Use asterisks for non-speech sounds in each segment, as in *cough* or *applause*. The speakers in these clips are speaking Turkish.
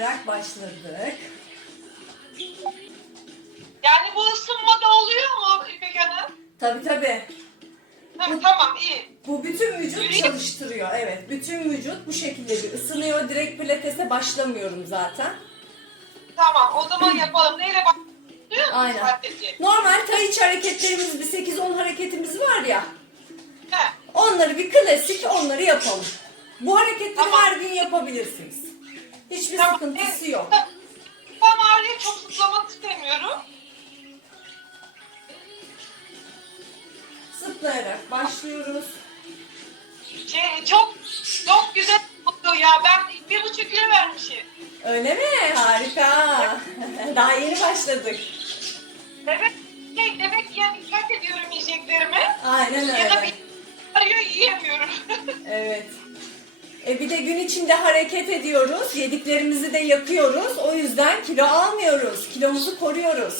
Olarak başladık. Yani bu ısınmada oluyor mu İpek Hanım? Tabii tabii. Ha, tamam iyi. Bu bütün vücut Yürüyün. çalıştırıyor. Evet. Bütün vücut bu şekilde bir ısınıyor. Direkt pilatese başlamıyorum zaten. Tamam o zaman yapalım. Neyle başlıyor Aynen. Sadece. Normal tay içi hareketlerimiz bir 8-10 hareketimiz var ya. He. Onları bir klasik onları yapalım. Bu hareketleri Tamam. her gün yapabilirsiniz. Hiçbir Tamam. sıkıntısı yok. Tam ağrıyor çok zıplamak istemiyorum. Zıplayarak başlıyoruz. Şey, çok çok güzel oldu ya. Ben bir buçuk kilo vermişim. Öyle mi? Harika. *laughs* Daha yeni başladık. Evet. Şey, demek ki yani dikkat ediyorum yiyeceklerime. Aynen Ya da öyle. bir arıyor yiyemiyorum. *laughs* Evet. E bir de gün içinde hareket ediyoruz. Yediklerimizi de yakıyoruz. O yüzden kilo almıyoruz. Kilomuzu koruyoruz.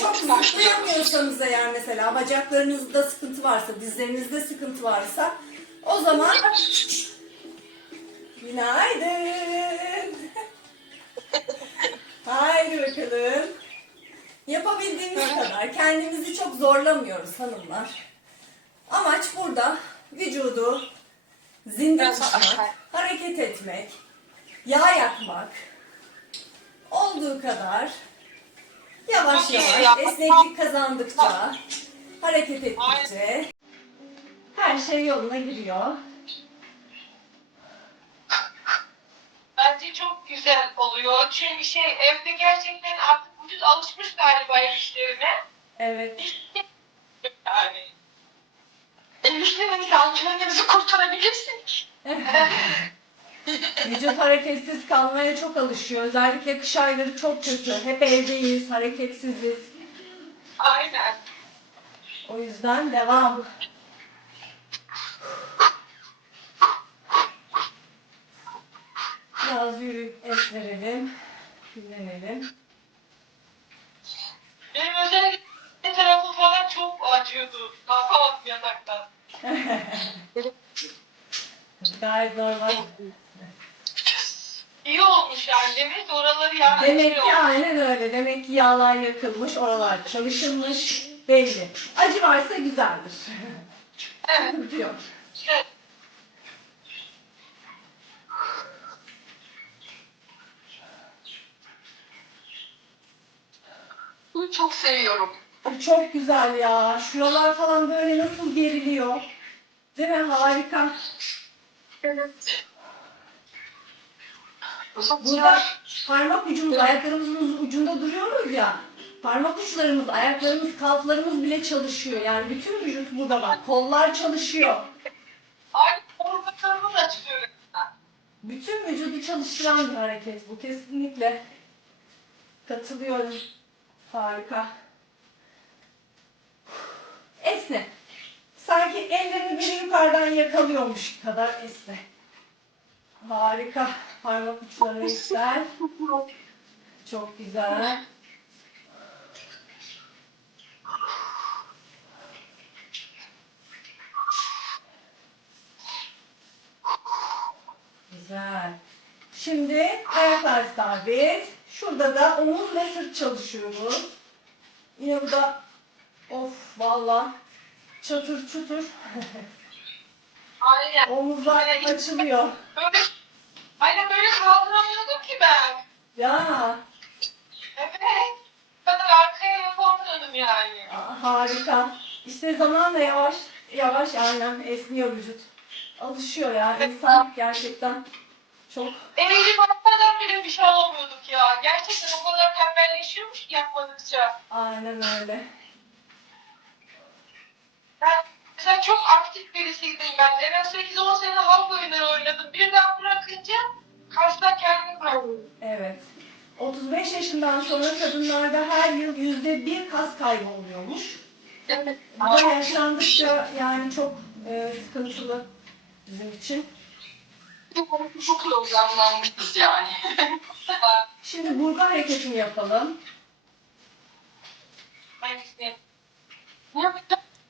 Çok başlıyoruz. zıplayamıyorsanız eğer mesela bacaklarınızda sıkıntı varsa, dizlerinizde sıkıntı varsa o zaman günaydın. Haydi bakalım. Yapabildiğimiz kadar kendimizi çok zorlamıyoruz hanımlar. Amaç burada vücudu zinde tutmak, hareket etmek, yağ yakmak. Olduğu kadar yavaş yavaş ya. esneklik kazandıkça, hareket ettikçe her şey yoluna giriyor. Bence çok güzel oluyor. Çünkü şey evde gerçekten artık vücut alışmış galiba ev işlerine. Evet. Yani. Ev işlerinden kendinizi kurtarabilirsin. *laughs* Vücut hareketsiz kalmaya çok alışıyor. Özellikle kış ayları çok kötü. Hep evdeyiz, hareketsiziz. Aynen. O yüzden devam. Biraz yürü, esnerelim, dinlenelim. Benim özellikle tarafım falan çok acıyordu. Kalkamadım yataktan. *laughs* Gayet normal. İyi olmuş yani demek ki oraları yani Demek ki aynen öyle. Demek ki yağlar yakılmış, oralar çalışılmış. Belli. Acı varsa güzeldir. Evet. Yok. evet. Bunu çok seviyorum. Çok güzel ya. Şuralar falan böyle nasıl geriliyor. Değil mi? Harika. Evet. Burada parmak ucumuz, ayaklarımızın ucunda duruyoruz ya. Parmak uçlarımız, ayaklarımız, kalflarımız bile çalışıyor. Yani bütün vücut burada bak. Kollar çalışıyor. Aynı omurgalarımız açılıyor. Bütün vücudu çalıştıran bir hareket bu. Kesinlikle. Katılıyorum. Harika. Esne. Sanki ellerini biri yukarıdan yakalıyormuş kadar esne. Harika. Parmak uçları güzel. Çok güzel. Güzel. Şimdi ayaklar sabit. Şurada da omuz ve sırt çalışıyoruz. Yine burada of valla çatır çutur Aynen. omuzlar açılıyor. Böyle, aynen böyle kaldıramıyordum ki ben. Ya Evet. Bu kadar arkaya yapamıyordum yani. aa, harika. İşte zamanla yavaş yavaş aynen esniyor vücut. Alışıyor ya. İnsan gerçekten çok Eğilim yapmadan aynen öyle. Ben mesela çok aktif birisiydim ben. En az 8-10 sene halk oyunları oynadım. Birden bırakınca kaslar kendini kayboldu. Evet. 35 yaşından sonra kadınlarda her yıl yüzde bir kas kaybı oluyormuş. Evet. Bu da yaşlandıkça yani çok e, sıkıntılı bizim için. Çok yozlanmışız yani. Şimdi burgu hareketini yapalım.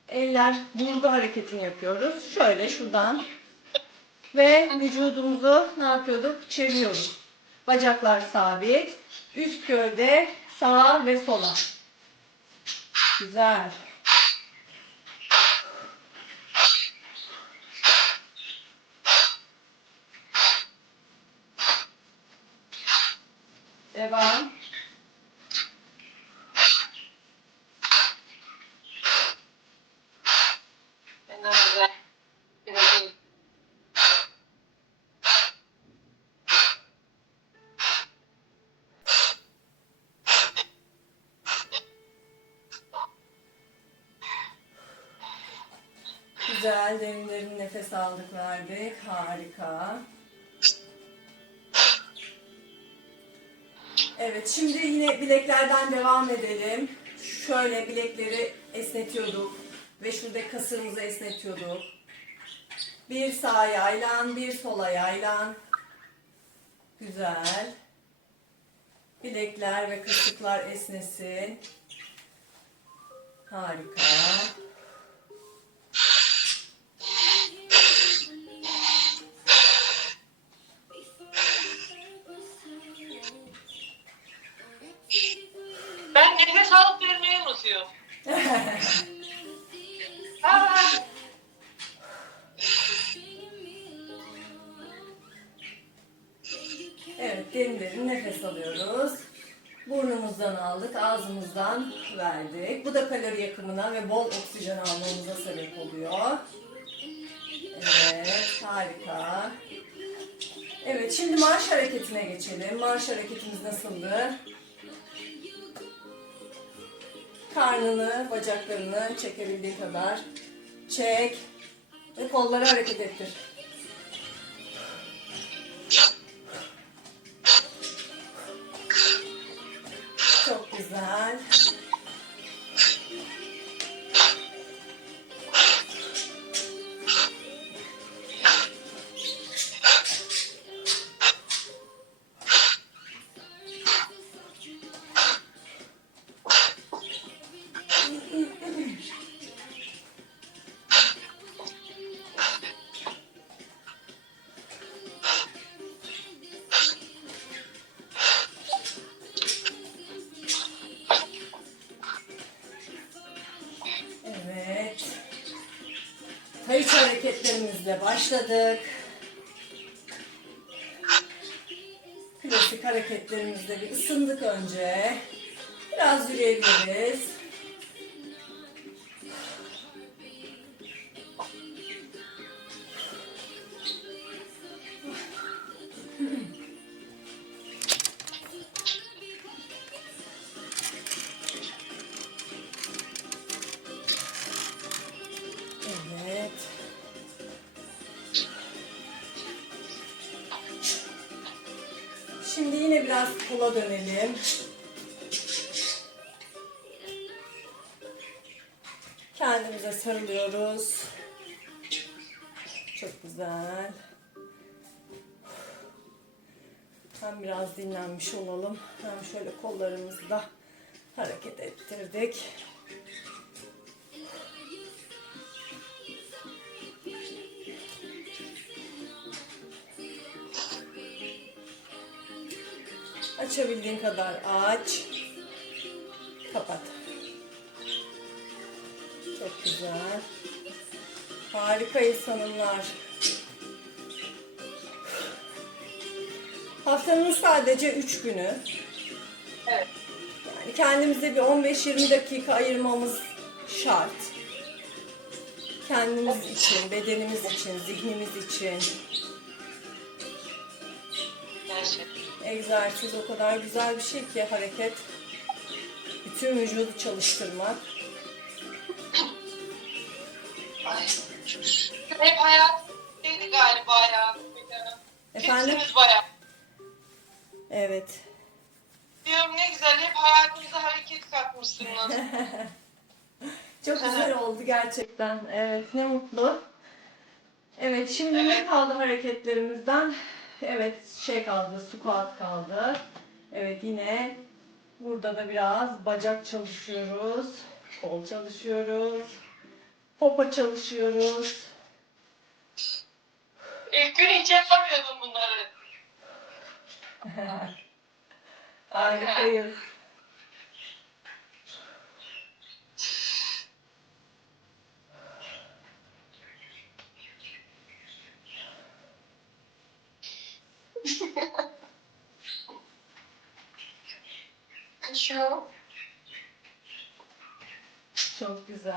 Eller vurgu hareketini yapıyoruz. Şöyle şuradan. Ve vücudumuzu ne yapıyorduk? Çeviriyoruz. Bacaklar sabit. Üst gövde sağa ve sola. Güzel. Devam. Güzel, derin derin nefes aldık, verdik. Harika. Evet, şimdi yine bileklerden devam edelim. Şöyle bilekleri esnetiyorduk ve şurada kasırımızı esnetiyorduk. Bir sağa yaylan, bir sola yaylan. Güzel. Bilekler ve kasıklar esnesin. Harika. Aa, *laughs* Evet, derin derin nefes alıyoruz. Burnumuzdan aldık, ağzımızdan verdik. Bu da kalori yakımına ve bol oksijen almamıza sebep oluyor. Evet, harika. Evet, şimdi marş hareketine geçelim. Marş hareketimiz nasıldı? Karnını, bacaklarını çekebildiğin kadar çek ve kolları hareket ettir. Çok güzel. Kayış hareketlerimizle başladık. Klasik hareketlerimizle bir ısındık önce. Biraz yürüyebiliriz. Kola dönelim. Kendimize sarılıyoruz. Çok güzel. Hem biraz dinlenmiş olalım. Hem şöyle kollarımızı da hareket ettirdik. Açabildiğin kadar aç. Kapat. Çok güzel. Harikayız hanımlar. Haftanın sadece 3 günü. evet. Yani kendimize bir 15-20 dakika ayırmamız şart. Kendimiz için, bedenimiz için, zihnimiz için. Gerçekten. Egzersiz o kadar güzel bir şey ki hareket. Bütün vücudu çalıştırmak. Ay. Hep hayat şeydi galiba ya. Efendim? Hepsiniz bayağı. Evet. Diyorum ne güzel hep hayatınıza hareket katmışsınız. *laughs* Çok güzel *laughs* oldu gerçekten. Evet ne mutlu. Evet şimdi ne kaldı hareketlerimizden? Evet şey kaldı, squat kaldı. Evet yine burada da biraz bacak çalışıyoruz. Kol çalışıyoruz. Popa çalışıyoruz. İlk gün hiç yapamıyordum bunları. *laughs* Harikayız. Çok